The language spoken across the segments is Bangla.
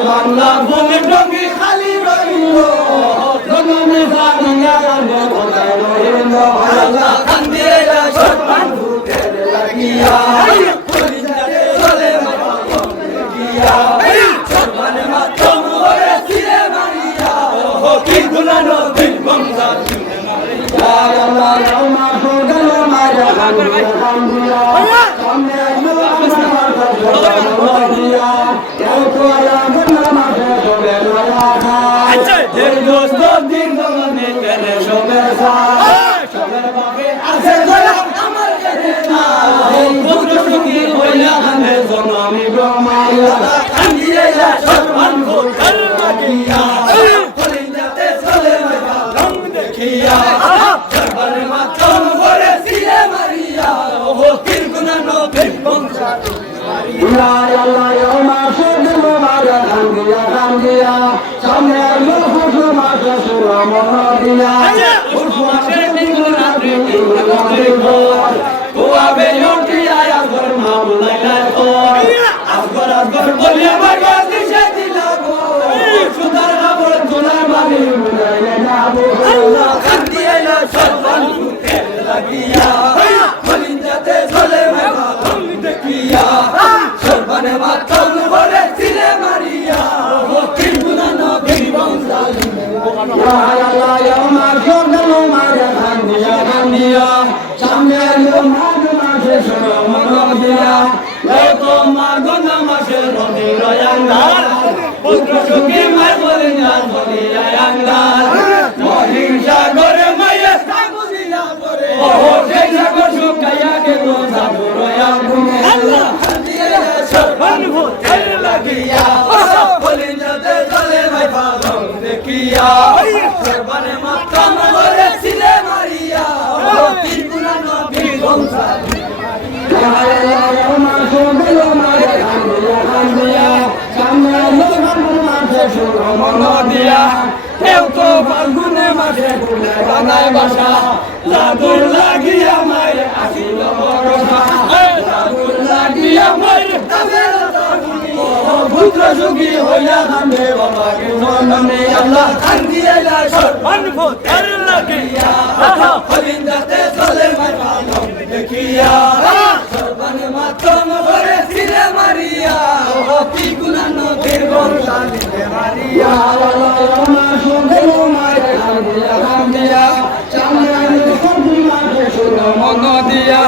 বাংলা ভূমি টঙ্গি খালি রইল জনমে জানিয়া রে কোথায় রইল আল্লাহ কান্দিয়ে সরমান ভূতের লাগিয়া কলিজাতে চলে মারিয়া সরমানে মাতম ওরে সিরে মারিয়া ও কি গুনানো দিন বংশা মারিয়া আল্লাহ রহমা গল মারা কান্দিয়া সামনে আইলো আমার দিয়া কেউ তো আমার নামে তোরে লাগা এই দোস্ত দিন মনে করে সবে সবের বাগে আছে দয়া আমার কাছে না এই দুঃখ সুখী হইয়া আমি জনমি ব্রহ্মায়া কান্দিয়ে সরমান ভূতের লাগিয়া কলিজাতে চলে মারা রং দেখিয়া সরবারে মাতম করে সিরে মারিয়া ও কির গুনাহ নবীর বংশা ইয়া আল্লাহ ইয়া শুদ্ধ মারা কান্দিয়া সামনে আলো ফুসু মাসে সুরা মহাদিয়া ফুসু মাসে দিগুনা দিগুনা কোয়াবে ইউটি আয়া গর মামলাইলা তো আসগর বলিয়া বাগা দিশে দিলাগো সুদার খবর তোলা মানি মুনাইলে যাবো আল্লাহ কান্দিয়া সরবান ভূতের লাগিয়া কলিজাতে চলে মেঘা তুমি দেখিয়া সরবানে মাতম করে সিরে মারিয়া ও কি গুনাহ নবী বংশা ইয়া আল্লাহ ইয়া মারজুল মারা কান্দিয়া সামনে আলো মাঝে সুরা মহাদিয়া এই তো মাগনা মাসে রবি রয়াঙ্গার পুত্র সুখী মাই বলে না বলি আয়াঙ্গার মহিন সাগরে মায়ে সাগুলিয়া পরে ও সেই সাগর শুকাইয়া গেল সাধু রয়াঙ্গুনে আল্লাহ কান্দিয়ে সরবান ভূতের লাগিয়া কলিজাতে চলে মাই পাগল দেখিয়া সরবানে মাতম করে সিলে মারিয়া ও কি গুনাহ নবী বংশা কেউ তো ফাল্গুনে মাঠে ফুলে বানায় বাসা জাদুর লাগিয়া মায়ের আসিল ভরসা জাদুর লাগিয়া মায়ের পুত্র সুখী হইয়া কান্দে বাবাকে জননী আল্লাহ কান্দিয়ে সরবান ভূতের লাগিয়া কলিজাতে চলে মারা দেখিয়া সরবানে মাতম করে সিরে মারিয়া ও কি গুনাহ নবীর বংশা মারিয়া আল্লাহ রহমা সুগল মারে কান্দিয়া সামনে আলো সবজি মাঠে সুরা মহাদিয়া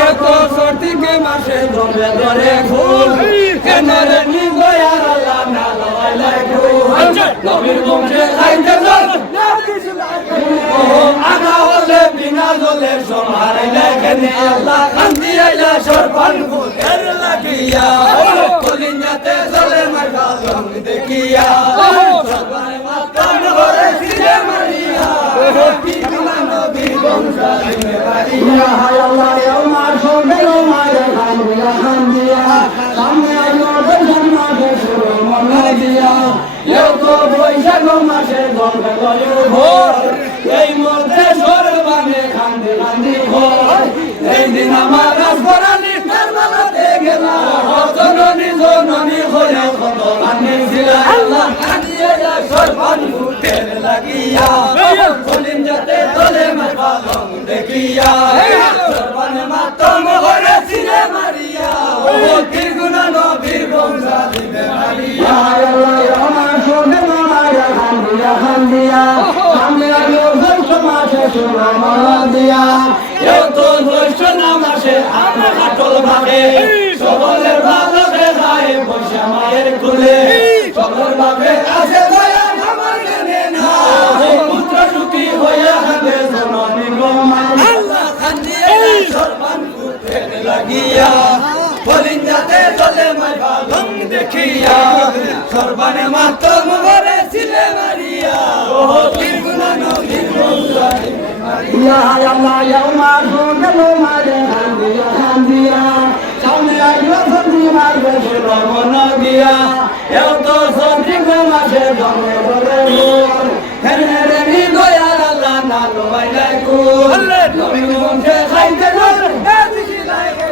এত সর্দিকে মাসে ধরে ধরে ফুল কেনরে নিগয়া আল্লাহ না লাইলাই ফুল নবীর বংশে খাইতে জল না দিস লাগে ও আগা হলে বিনা জলে সমারাইলে কেনে আল্লাহ কান্দিয়া সরবান ভূতের লাগিয়া কলিজাতে চলে মারা রং দেখিয়া সরবানে মাতম করে সিরে মারিয়া ও কি গুনাহ নবী বংশা মারিয়া হায় আল্লাহ ইয়া মারজুল মারা কান্দিয়া সামনে আলো বৈশাখ মাসে সুরা মহাদিয়া এই তো বৈশাখ মাসে গঙ্গা গলে ভোর এই মধ্যে সরবানে কান্দি ভোর এই দিন আমার রাজপরানি কারবালাতে গেলা জননী হয়ে কত কান্দিছিল আল্লাহ কান্দিয়ে সরবান ভূতের লাগিয়া কলিজাতে চলে মারা রং দেখিয়া সরবানে মাতম করে সিরে মারিয়া ও কি গুনাহ নবীর বংশা মারিয়া আল্লাহ রহমান শুনে মারা কান্দিয়া সামনে আলো মাসে সুরা মহাদিয়া এই তো জ্যৈষ্ঠ মাসে আমরা কাটল ভাগে সকলের ভালোকে যায় বৈশা মায়ের কুলে সকল ভাবে আছে দয়া আমার কেনে না পুত্র সুখী হইয়া হাতে জননী ব্রহ্মা আল্লাহ কান্দিয়ে সরবান ভূতের লাগিয়া কলিজাতে চলে মারা রং দেখিয়া সরবানে মাতম করে সিলে মারিয়া ও কি গুনাহ নবীর বংশা ইয়া আল্লাহ ইয়া মারজুল মারে কান্দিয়া সামনে আইলো সবজি মারবে সুরা মহাদিয়া এই তো সবজি মাসে জমে বলে মোর হেরে নি দয়া আল্লাহ না লইলাই কুল নবীর বংশে খাইতে জল দিছি লাগে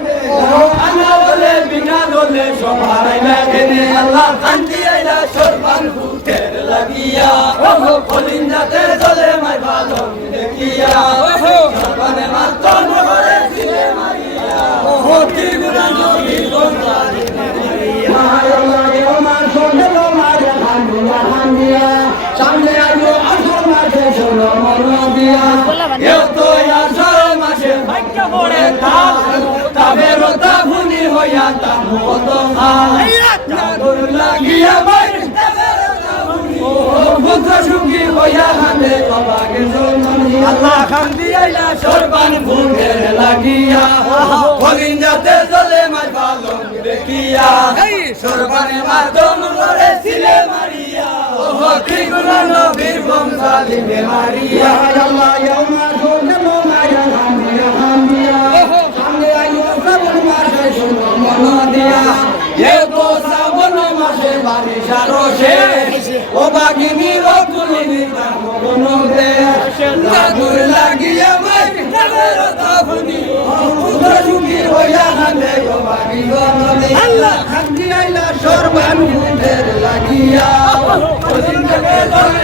ও আনা বলে বিনা দলে সমারাইলা কেনে আল্লাহ কান্দিয়া লাগিয়া কলিজাতে জ্বলে মাই পালন দেখিয়া সর্বনে মাত্র করে ছিলে মারিয়া ত্রিগুণা নবীর বংশালী সামনে আইলো আসর মাসে শোনো মন দিয়া এও তো আসর মাসে ভাগ্য পড়ে তাল তাবেরও তা ভুনি হইয়া তা মত হাল লাগিয়া ভাই বুদ্ধ সুখী হইয়া হাতে বাবাকে জন্মনি আল্লাহ খান দিয়াইলা সরবান ভুলের লাগিয়া ফলিন যাতে জ্বলে মাই পালন দেখিয়া সরবানে মাদম করে ছিলে মারিয়া ত্রিগুণা নবীর বংশালী মারিয়া আল্লাহ ইয়ামা জোগল মায়া হামিয়া সামনে আইলো শ্রাবণ মাসে শোনো মন দিয়া এ তো শ্রাবণ মাসে বারিশা রসে ও বাগিনী রকুলিনী তার মন দে জাদুর লাগিয়া মাই তাদের তাফনি বুদ্ধ সুখী হইয়া হাতে ও বাগিনী আল্লাহ খান দিয়াইলা সরবান ভুলের লাগিয়া কলিজাতে জ্বলে